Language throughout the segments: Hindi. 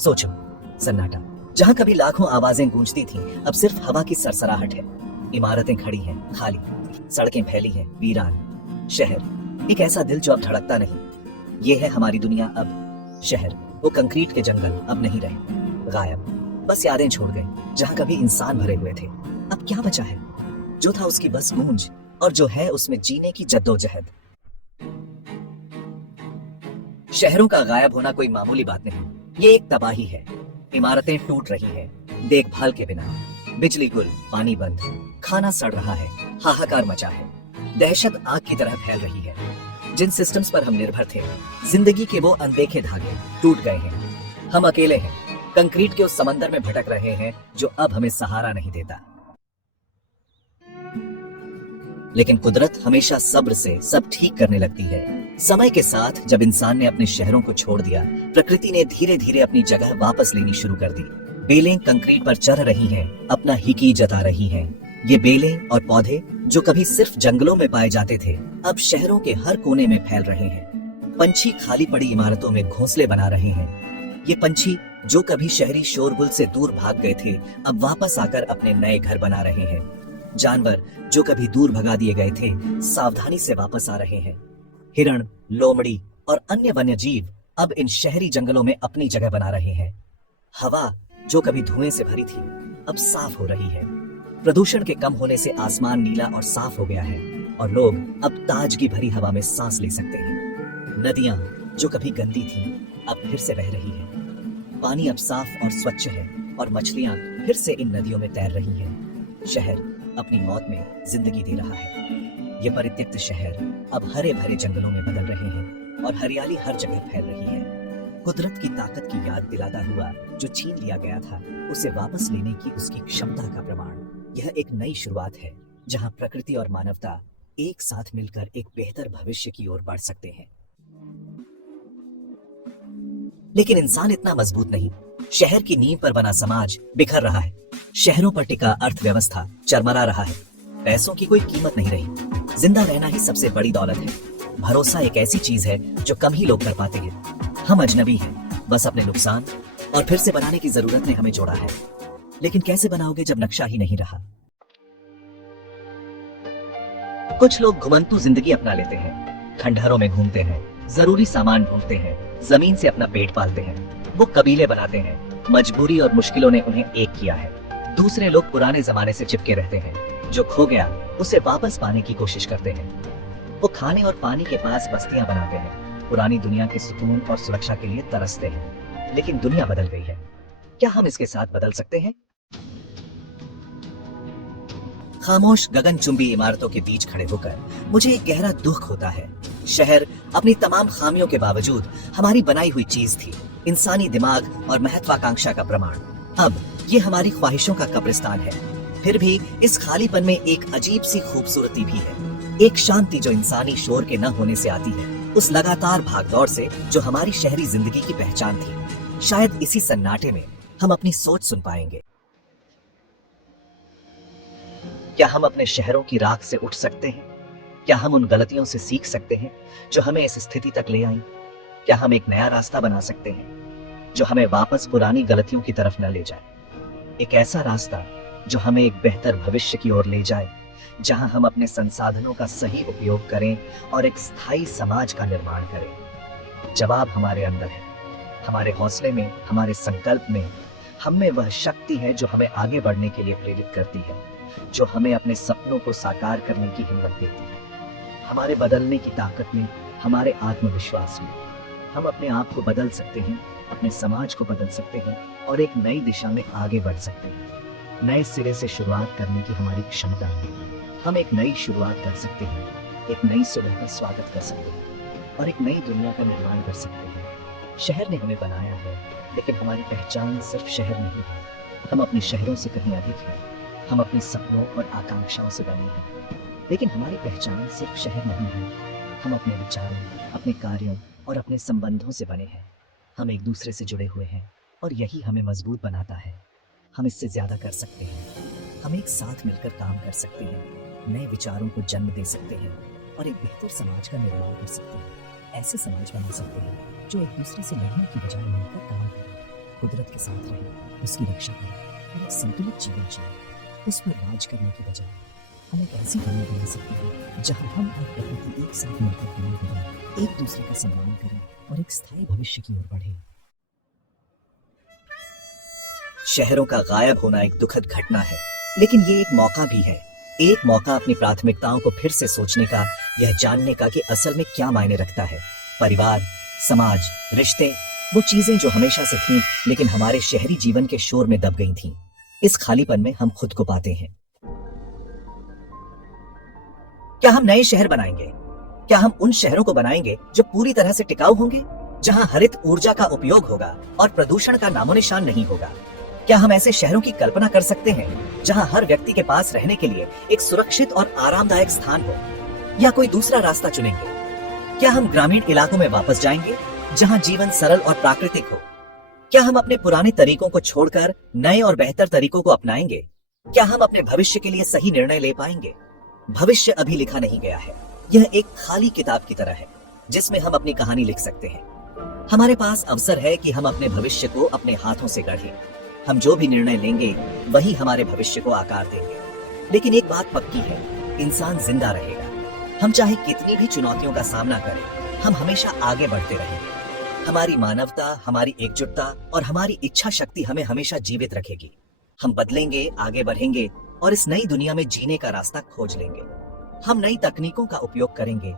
सोचो, सन्नाटा। जहां कभी लाखों आवाजें गूंजती थीं, अब सिर्फ हवा की सरसराहट है। इमारतें खड़ी हैं, खाली। सड़कें फैली हैं, वीरान। शहर, एक ऐसा दिल जो अब धड़कता नहीं। ये है हमारी दुनिया अब। शहर, वो कंक्रीट के जंगल अब नहीं रहे। गायब, बस यादें छोड़ गए। जहां कभी इंसान भरे हुए थे, अब क्या बचा है? जो था उसकी बस गूंज, और जो है उसमें जीने की जद्दोजहद। शहरों का गायब होना कोई मामूली बात नहीं, ये एक तबाही है। इमारतें टूट रही हैं, देखभाल के बिना। बिजली गुल, पानी बंद, खाना सड़ रहा है, हाहाकार मचा है। दहशत आग की तरह फैल रही है। जिन सिस्टम्स पर हम निर्भर थे, जिंदगी के वो अनदेखे धागे टूट गए हैं। हम अकेले हैं, कंक्रीट के उस समंदर में भटक रहे हैं जो अब हमें सहारा नहीं देता। लेकिन कुदरत हमेशा सब्र से सब ठीक करने लगती है। समय के साथ जब इंसान ने अपने शहरों को छोड़ दिया, प्रकृति ने धीरे धीरे अपनी जगह वापस लेनी शुरू कर दी। बेलें कंक्रीट पर चढ़ रही हैं, अपना हिकी जता रही हैं। ये बेलें और पौधे जो कभी सिर्फ जंगलों में पाए जाते थे, अब शहरों के हर कोने में फैल रहे हैं। पंछी खाली पड़ी इमारतों में घोंसले बना रहे हैं। ये पंछी जो कभी शहरी शोरगुल से दूर भाग गए थे, अब वापस आकर अपने नए घर बना रहे हैं। जानवर जो कभी दूर भगा दिए गए थे, सावधानी से वापस आ रहे हैं। हिरण, लोमड़ी और अन्य वन्य जीव अब इन शहरी जंगलों में अपनी जगह बना रहे हैं। हवा जो कभी धुएं से भरी थी, अब साफ हो रही है। प्रदूषण के कम होने से आसमान नीला और साफ हो गया है, और लोग अब ताजगी भरी हवा में सांस ले सकते हैं। नदियां जो कभी गंदी थीं, अब फिर से बह रही हैं। पानी अब साफ और स्वच्छ है, और मछलियां फिर से इन नदियों में तैर रही हैं। शहर अपनी मौत में जिंदगी दे रहा है। ये परित्यक्त शहर अब हरे भरे जंगलों में बदल रहे हैं, और हरियाली हर जगह फैल रही है। कुदरत की ताकत की याद दिलाता हुआ जो छीन लिया गया था, उसे वापस लेने की उसकी क्षमता का प्रमाण। यह एक नई शुरुआत है, जहां प्रकृति और मानवता एक साथ मिलकर एक बेहतर भविष्य की ओर बढ़ सकते हैं। लेकिन इंसान इतना मजबूत नहीं। शहर की नींव पर बना समाज बिखर रहा है। शहरों पर टिका अर्थव्यवस्था चरमरा रहा है। पैसों की कोई कीमत नहीं रही। जिंदा रहना ही सबसे बड़ी दौलत है। भरोसा एक ऐसी चीज है जो कम ही लोग कर पाते हैं। हम अजनबी हैं, बस अपने नुकसान और फिर से बनाने की जरूरत ने हमें जोड़ा है। लेकिन कैसे बनाओगे जब नक्शा ही नहीं रहा? कुछ लोग घुमंतू जिंदगी अपना लेते हैं, खंडहरों में घूमते हैं, जरूरी सामान ढूंढते हैं, जमीन से अपना पेट पालते हैं। वो कबीले बनाते हैं, मजबूरी और मुश्किलों ने उन्हें एक किया है। दूसरे लोग पुराने जमाने से चिपके रहते हैं, जो खो गया उसे वापस पाने की कोशिश करते हैं। वो खाने और पानी के पास बस्तियां बनाते हैं, पुरानी दुनिया के सुकून और सुरक्षा के लिए तरसते हैं। लेकिन दुनिया बदल गई है, क्या हम इसके साथ बदल सकते हैं? खामोश गगनचुंबी इमारतों के बीच खड़े होकर मुझे एक गहरा दुख होता है। शहर अपनी तमाम खामियों के बावजूद हमारी बनाई हुई चीज थी, इंसानी दिमाग और महत्वाकांक्षा का प्रमाण। अब ये हमारी ख्वाहिशों का कब्रिस्तान है। फिर भी इस खालीपन में एक अजीब सी खूबसूरती भी है, एक शांति जो इंसानी शोर के न होने से आती है, उस लगातार भागदौड़ से जो हमारी शहरी जिंदगी की पहचान थी। शायद इसी सन्नाटे में हम अपनी सोच सुन पाएंगे। क्या हम अपने शहरों की राख से उठ सकते हैं? क्या हम उन गलतियों से सीख सकते हैं जो हमें इस स्थिति तक ले आई? क्या हम एक नया रास्ता बना सकते हैं जो हमें वापस पुरानी गलतियों की तरफ न ले जाए? एक ऐसा रास्ता जो हमें एक बेहतर भविष्य की ओर ले जाए, जहां हम अपने संसाधनों का सही उपयोग करें और एक स्थायी समाज का निर्माण करें। जवाब हमारे अंदर है, हमारे हौसले में, हमारे संकल्प में। हम में वह शक्ति है जो हमें आगे बढ़ने के लिए प्रेरित करती है, जो हमें अपने सपनों को साकार करने की हिम्मत देती है। हमारे बदलने की ताकत में, हमारे आत्मविश्वास में। हम अपने आप को बदल सकते हैं, अपने समाज को बदल सकते हैं, और एक नई दिशा में आगे बढ़ सकते हैं। नए सिरे से शुरुआत करने की हमारी क्षमता है। हम एक नई शुरुआत कर सकते हैं, एक नई सुबह का स्वागत कर सकते हैं, और एक नई दुनिया का निर्माण कर सकते हैं। शहर ने हमें बनाया है, लेकिन हमारी पहचान सिर्फ शहर नहीं है। हम अपने शहरों से कहीं अधिक हैं। हम अपने सपनों और आकांक्षाओं से बने हैं। लेकिन हमारी पहचान सिर्फ शहर नहीं है। हम अपने विचारों, अपने कार्यों और अपने संबंधों से बने हैं। हम एक दूसरे से जुड़े हुए हैं, और यही हमें मजबूत बनाता है। हम इससे ज्यादा कर सकते हैं। हम एक साथ मिलकर काम कर सकते हैं, नए विचारों को जन्म दे सकते हैं, और एक बेहतर समाज का निर्माण कर सकते हैं। ऐसे समाज बना सकते हैं जो एक दूसरे से लड़ने की बजाय मिलकर काम करें। कुदरत के साथ रहें, उसकी रक्षा करें और एक संतुलित जीवन जिएं। उस पर राज करने की बजाय हम एक ऐसी दुनिया बना सकते हैं जहां हम और प्रकृति एक साथ मिलकर काम करें, एक दूसरे का सम्मान करें और एक स्थायी भविष्य की ओर बढ़ें। शहरों का गायब होना एक दुखद घटना है, लेकिन ये एक मौका भी है। एक मौका अपनी प्राथमिकताओं को फिर से सोचने का, यह जानने का कि असल में क्या मायने रखता है। परिवार, समाज, रिश्ते, वो चीजें जो हमेशा से थीं लेकिन हमारे शहरी जीवन के शोर में दब गई थीं। इस खालीपन में हम खुद को पाते हैं। क्या हम नए शहर बनाएंगे? क्या हम उन शहरों को बनाएंगे जो पूरी तरह से टिकाऊ होंगे, जहां हरित ऊर्जा का उपयोग होगा और प्रदूषण का नामोनिशान नहीं होगा? क्या हम ऐसे शहरों की कल्पना कर सकते हैं जहां हर व्यक्ति के पास रहने के लिए एक सुरक्षित और आरामदायक स्थान हो, या कोई दूसरा रास्ता चुनेंगे? क्या हम ग्रामीण इलाकों में वापस जाएंगे जहां जीवन सरल और प्राकृतिक हो? क्या हम अपने पुराने तरीकों को छोड़कर नए और बेहतर तरीकों को अपनाएंगे? क्या हम अपने भविष्य के लिए सही निर्णय ले पाएंगे? भविष्य अभी लिखा नहीं गया है। यह एक खाली किताब की तरह है जिसमें हम अपनी कहानी लिख सकते हैं। हमारे पास अवसर है कि हम अपने भविष्य को अपने हाथों से गढ़ें। हम जो भी निर्णय लेंगे वही हमारे भविष्य को आकार देंगे। लेकिन एक बात पक्की है, इंसान जिंदा रहेगा। हम चाहे कितनी भी चुनौतियों का सामना करें, हम हमेशा आगे बढ़ते रहेंगे। हमारी मानवता, हमारी एकजुटता और हमारी इच्छा शक्ति हमें हमेशा जीवित रखेगी। हम बदलेंगे, आगे बढ़ेंगे और इस नई दुनिया में जीने का रास्ता खोज लेंगे। हम नई तकनीकों का उपयोग करेंगे,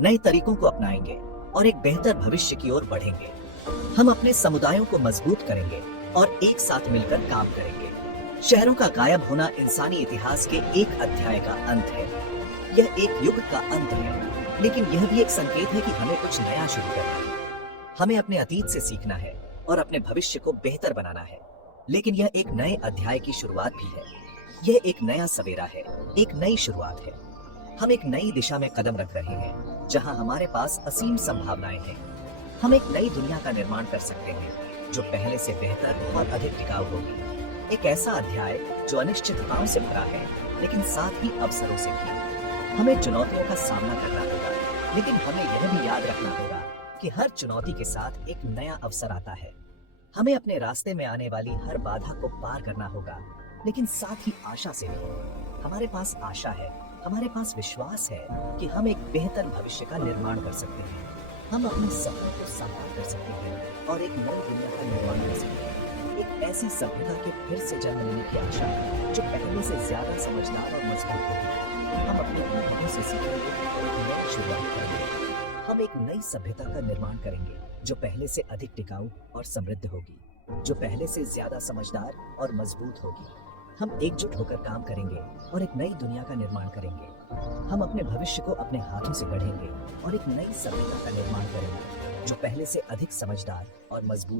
नए तरीकों को अपनाएंगे और एक बेहतर भविष्य की ओर बढ़ेंगे। हम अपने समुदायों को मजबूत करेंगे और एक साथ मिलकर काम करेंगे। शहरों का गायब होना इंसानी इतिहास के एक अध्याय का अंत है। यह एक युग का अंत है, लेकिन यह भी एक संकेत है कि हमें कुछ नया शुरू करना है। हमें अपने अतीत से सीखना है और अपने भविष्य को बेहतर बनाना है। लेकिन यह एक नए अध्याय की शुरुआत भी है। यह एक नया सवेरा है, एक नई शुरुआत है। हम एक नई दिशा में कदम रख रहे हैं जहां हमारे पास असीम संभावनाएं हैं। हम एक नई दुनिया का निर्माण कर सकते हैं जो पहले से बेहतर और अधिक टिकाऊ होगी। एक ऐसा अध्याय जो अनिश्चितताओं से भरा है लेकिन साथ ही अवसरों से भी। हमें चुनौतियों का सामना करना होगा, लेकिन हमें यह भी याद रखना होगा कि हर चुनौती के साथ एक नया अवसर आता है। हमें अपने रास्ते में आने वाली हर बाधा को पार करना होगा, लेकिन साथ ही आशा से भी। हमारे पास आशा है, हमारे पास विश्वास है कि हम एक बेहतर भविष्य का निर्माण कर सकते हैं। हम अपने सपनों को साकार कर सकते हैं और एक नई दुनिया का निर्माण कर सकते हैं। एक ऐसी सभ्यता के फिर से जन्म लेने की आशा जो पहले से ज्यादा समझदार और मजबूत होगी। हम अपने अनुभवों से सीखेंगे और एक नई शुरुआत करेंगे। हम एक नई सभ्यता का निर्माण करेंगे जो पहले से अधिक टिकाऊ और समृद्ध होगी, जो पहले से ज्यादा समझदार और मजबूत होगी। हम एकजुट होकर काम करेंगे और एक नई दुनिया का निर्माण करेंगे। हम अपने भविष्य को अपने हाथों से गढ़ेंगे और एक नई सभ्यता का निर्माण करेंगे जो पहले से अधिक समझदार और मजबूत